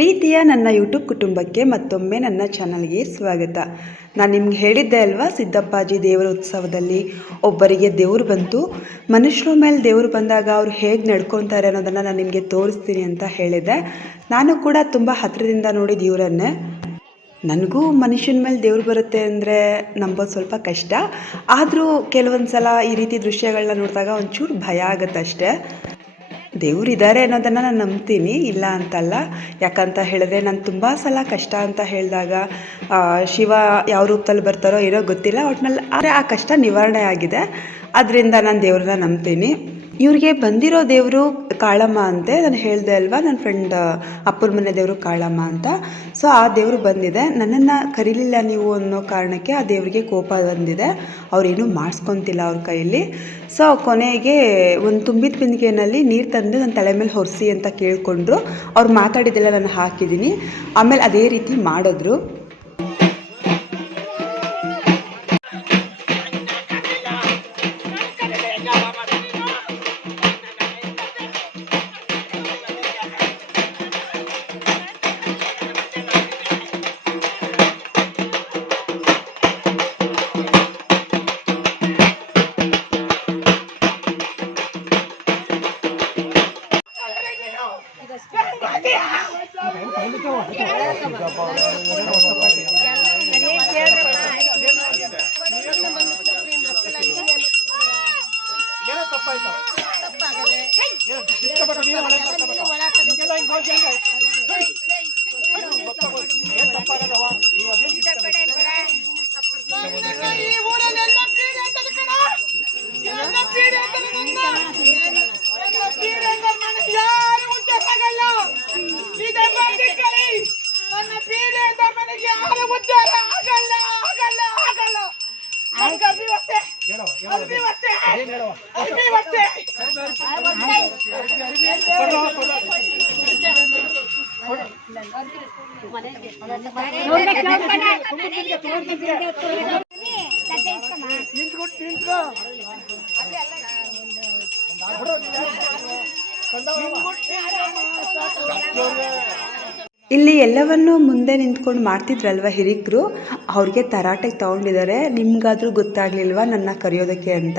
ಪ್ರೀತಿಯ ನನ್ನ ಯೂಟ್ಯೂಬ್ ಕುಟುಂಬಕ್ಕೆ ಮತ್ತೊಮ್ಮೆ ನನ್ನ ಚಾನಲ್ಗೆ ಸ್ವಾಗತ. ನಾನು ನಿಮ್ಗೆ ಹೇಳಿದ್ದೆ ಅಲ್ವಾ, ಸಿದ್ದಪ್ಪಾಜಿ ದೇವರ ಉತ್ಸವದಲ್ಲಿ ಒಬ್ಬರಿಗೆ ದೇವರು ಬಂತು. ಮನುಷ್ಯರ ಮೇಲೆ ದೇವರು ಬಂದಾಗ ಅವ್ರು ಹೇಗೆ ನಡ್ಕೊತಾರೆ ಅನ್ನೋದನ್ನು ನಾನು ನಿಮಗೆ ತೋರಿಸ್ತೀನಿ ಅಂತ ಹೇಳಿದೆ. ನಾನು ಕೂಡ ತುಂಬ ಹತ್ತಿರದಿಂದ ನೋಡಿದ ಇವರನ್ನೇ. ನನಗೂ ಮನುಷ್ಯನ ಮೇಲೆ ದೇವ್ರು ಬರುತ್ತೆ ಅಂದರೆ ನಂಬೋದು ಸ್ವಲ್ಪ ಕಷ್ಟ. ಆದರೂ ಕೆಲವೊಂದು ಸಲ ಈ ರೀತಿ ದೃಶ್ಯಗಳನ್ನ ನೋಡಿದಾಗ ಒಂಚೂರು ಭಯ ಆಗುತ್ತೆ ಅಷ್ಟೇ ದೇವ್ರು ಇದ್ದಾರೆ ಅನ್ನೋದನ್ನು ನಾನು ನಂಬ್ತೀನಿ, ಇಲ್ಲ ಅಂತಲ್ಲ. ಯಾಕಂತ ಹೇಳಿದ್ರೆ ನಾನು ತುಂಬ ಸಲ ಕಷ್ಟ ಅಂತ ಹೇಳಿದಾಗ ಶಿವ ಯಾವ ರೂಪದಲ್ಲಿ ಬರ್ತಾರೋ ಏನೋ ಗೊತ್ತಿಲ್ಲ, ಒಟ್ನಲ್ಲಿ ಆದರೆ ಆ ಕಷ್ಟ ನಿವಾರಣೆ ಆಗಿದೆ. ಅದರಿಂದ ನಾನು ದೇವ್ರನ್ನ ನಂಬ್ತೀನಿ. ಇವ್ರಿಗೆ ಬಂದಿರೋ ದೇವರು ಕಾಳಮ್ಮ ಅಂತೆ ನಾನು ಹೇಳಿದೆ ಅಲ್ವಾ? ನನ್ನ ಫ್ರೆಂಡ್ ಅಪ್ಪರ ಮನೆ ದೇವರು ಕಾಳಮ್ಮ ಅಂತ. ಸೊ ಆ ದೇವರು ಬಂದಿದೆ. ನನ್ನನ್ನು ಕರೀಲಿಲ್ಲ ನೀವು ಅನ್ನೋ ಕಾರಣಕ್ಕೆ ಆ ದೇವರಿಗೆ ಕೋಪ ಬಂದಿದೆ. ಅವ್ರೇನು ಮಾಡಿಸ್ಕೊತಿಲ್ಲ ಅವ್ರ ಕೈಯಲ್ಲಿ. ಸೊ ಕೊನೆಗೆ ಒಂದು ತುಂಬಿದ ಬಿಂದಿಗೆನಲ್ಲಿ ನೀರು ತಂದು ನನ್ನ ತಲೆ ಮೇಲೆ ಹೊರಿಸಿ ಅಂತ ಕೇಳಿಕೊಂಡ್ರು. ಅವ್ರು ಮಾತಾಡಿದ್ದೆಲ್ಲ ನಾನು ಹಾಕಿದ್ದೀನಿ. ಆಮೇಲೆ ಅದೇ ರೀತಿ ಮಾಡಿದ್ರು. ಏನೋ ಇಲ್ಲಿ ಎಲ್ಲವನ್ನೂ ಮುಂದೆ ನಿಂತ್ಕೊಂಡು ಮಾಡ್ತಿದ್ರಲ್ವ ಹಿರಿಕರು? ಅವ್ರಿಗೆ ತರಾಟೆಗೆ ತಗೊಂಡಿದ್ದಾರೆ. ನಿಮ್ಗಾದ್ರೂ ಗೊತ್ತಾಗ್ಲಿಲ್ವಾ ನನ್ನ ಕರೆಯೋದಕ್ಕೆ ಅಂತ?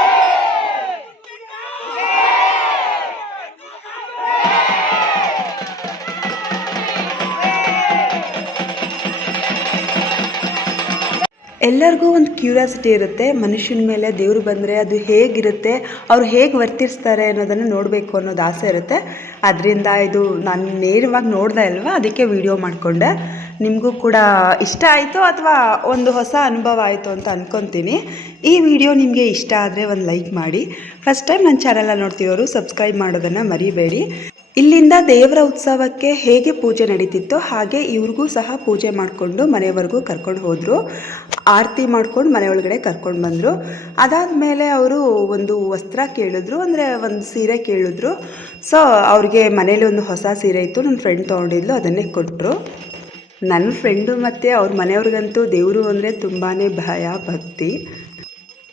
ಎಲ್ಲರಿಗೂ ಒಂದು ಕ್ಯೂರಿಯಾಸಿಟಿ ಇರುತ್ತೆ. ಮನುಷ್ಯನ ಮೇಲೆ ದೇವರು ಬಂದರೆ ಅದು ಹೇಗಿರುತ್ತೆ, ಅವ್ರು ಹೇಗೆ ವರ್ತಿಸ್ತಾರೆ ಅನ್ನೋದನ್ನು ನೋಡಬೇಕು ಅನ್ನೋದು ಆಸೆ ಇರುತ್ತೆ. ಅದರಿಂದ ಇದು ನಾನು ನೇರವಾಗಿ ನೋಡ್ದೆ ಅಲ್ವಾ? ಅದಕ್ಕೆ ವಿಡಿಯೋ ಮಾಡಿಕೊಂಡೆ. ನಿಮಗೂ ಕೂಡ ಇಷ್ಟ ಆಯಿತು ಅಥವಾ ಒಂದು ಹೊಸ ಅನುಭವ ಆಯಿತು ಅಂತ ಅಂದ್ಕೊತೀನಿ ಈ ವಿಡಿಯೋ ನಿಮಗೆ ಇಷ್ಟ ಆದರೆ ಒಂದು ಲೈಕ್ ಮಾಡಿ. ಫಸ್ಟ್ ಟೈಮ್ ನನ್ನ ಚಾನಲ್ನ ನೋಡ್ತಿರೋರು ಸಬ್ಸ್ಕ್ರೈಬ್ ಮಾಡೋದನ್ನು ಮರಿಬೇಡಿ. ಇಲ್ಲಿಂದ ದೇವರ ಉತ್ಸವಕ್ಕೆ ಹೇಗೆ ಪೂಜೆ ನಡೀತಿತ್ತೋ ಹಾಗೆ ಇವ್ರಿಗೂ ಸಹ ಪೂಜೆ ಮಾಡಿಕೊಂಡು ಮನೆಯವರೆಗೂ ಕರ್ಕೊಂಡು ಹೋದರು. ಆರತಿ ಮಾಡ್ಕೊಂಡು ಮನೆ ಒಳಗಡೆ ಕರ್ಕೊಂಡು ಬಂದರು. ಅದಾದಮೇಲೆ ಅವರು ಒಂದು ವಸ್ತ್ರ ಕೇಳಿದ್ರು, ಅಂದರೆ ಒಂದು ಸೀರೆ ಕೇಳಿದ್ರು. ಸೊ ಅವ್ರಿಗೆ ಮನೇಲಿ ಒಂದು ಹೊಸ ಸೀರೆ ಇತ್ತು ನನ್ನ ಫ್ರೆಂಡ್ ತೊಗೊಂಡಿದ್ಲು, ಅದನ್ನೇ ಕೊಟ್ಟರು ನನ್ನ ಫ್ರೆಂಡು ಮತ್ತು ಅವ್ರ ಮನೆಯವ್ರಿಗಂತೂ ದೇವರು ಅಂದರೆ ತುಂಬಾ ಭಯ, ಭಕ್ತಿ.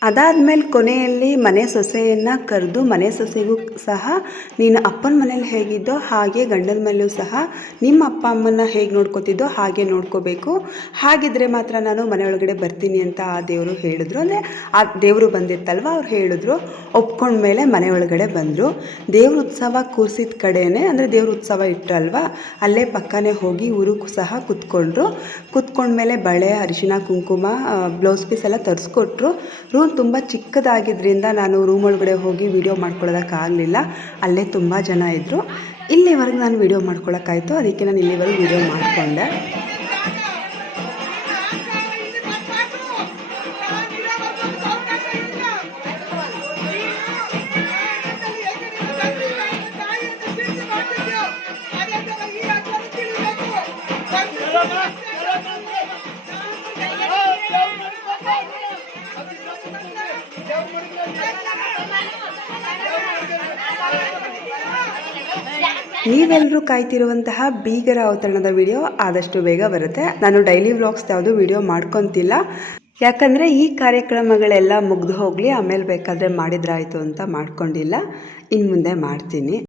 ಅದಾದಮೇಲೆ ಕೊನೆಯಲ್ಲಿ ಮನೆ ಸೊಸೆಯನ್ನು ಕರೆದು ಮನೆ ಸೊಸೆಗೂ ಸಹ ನೀನು ಅಪ್ಪನ ಮನೇಲಿ ಹೇಗಿದ್ದೋ ಹಾಗೆ ಗಂಡನ ಮೇಲೂ ಸಹ ನಿಮ್ಮ ಅಪ್ಪ ಅಮ್ಮನ ಹೇಗೆ ನೋಡ್ಕೋತಿದ್ದೋ ಹಾಗೆ ನೋಡ್ಕೋಬೇಕು. ಹಾಗಿದ್ರೆ ಮಾತ್ರ ನಾನು ಮನೆ ಒಳಗಡೆ ಬರ್ತೀನಿ ಅಂತ ಆ ದೇವರು ಹೇಳಿದ್ರು. ಅಂದರೆ ಆ ದೇವರು ಬಂದಿತ್ತಲ್ವ ಅವ್ರು ಹೇಳಿದ್ರು. ಒಪ್ಕೊಂಡ್ಮೇಲೆ ಮನೆ ಒಳಗಡೆ ಬಂದರು. ದೇವ್ರ ಉತ್ಸವ ಕೂರಿಸಿದ ಕಡೆಯೇ ಅಂದರೆ ದೇವ್ರ ಉತ್ಸವ ಇಟ್ಟರಲ್ವ ಅಲ್ಲೇ ಪಕ್ಕನೇ ಹೋಗಿ ಊರು ಸಹ ಕುತ್ಕೊಂಡ್ರು. ಮೇಲೆ ಬಳೆ ಅರಿಶಿನ ಕುಂಕುಮ ಬ್ಲೌಸ್ ಪೀಸ್ ಎಲ್ಲ ತರಿಸ್ಕೊಟ್ರು. ತುಂಬ ಚಿಕ್ಕದಾಗಿದ್ದರಿಂದ ನಾನು ರೂಮ್ ಒಳಗಡೆ ಹೋಗಿ ವೀಡಿಯೋ ಮಾಡ್ಕೊಳ್ಳೋದಕ್ಕಾಗಲಿಲ್ಲ. ಅಲ್ಲೇ ತುಂಬ ಜನ ಇದ್ದರು ಇಲ್ಲಿವರೆಗೆ ನಾನು ವೀಡಿಯೋ ಮಾಡ್ಕೊಳ್ಳೋಕ್ಕಾಯಿತು. ಅದಕ್ಕೆ ನಾನು ಇಲ್ಲಿವರೆಗೂ ವೀಡಿಯೋ ಮಾಡಿಕೊಂಡೆ. ನೀವೆಲ್ಲರೂ ಕಾಯ್ತಿರುವಂತಹ ಬೀಗರ ಅವತರಣದ ವಿಡಿಯೋ ಆದಷ್ಟು ಬೇಗ ಬರುತ್ತೆ. ನಾನು ಡೈಲಿ ವ್ಲಾಗ್ಸ್ ಯಾವುದು ವಿಡಿಯೋ ಮಾಡ್ಕೊತಿಲ್ಲ. ಯಾಕಂದರೆ ಈ ಕಾರ್ಯಕ್ರಮಗಳೆಲ್ಲ ಮುಗ್ದು ಹೋಗಲಿ, ಆಮೇಲೆ ಬೇಕಾದರೆ ಮಾಡಿದ್ರಾಯಿತು ಅಂತ ಮಾಡ್ಕೊಂಡಿಲ್ಲ. ಇನ್ನು ಮುಂದೆ ಮಾಡ್ತೀನಿ.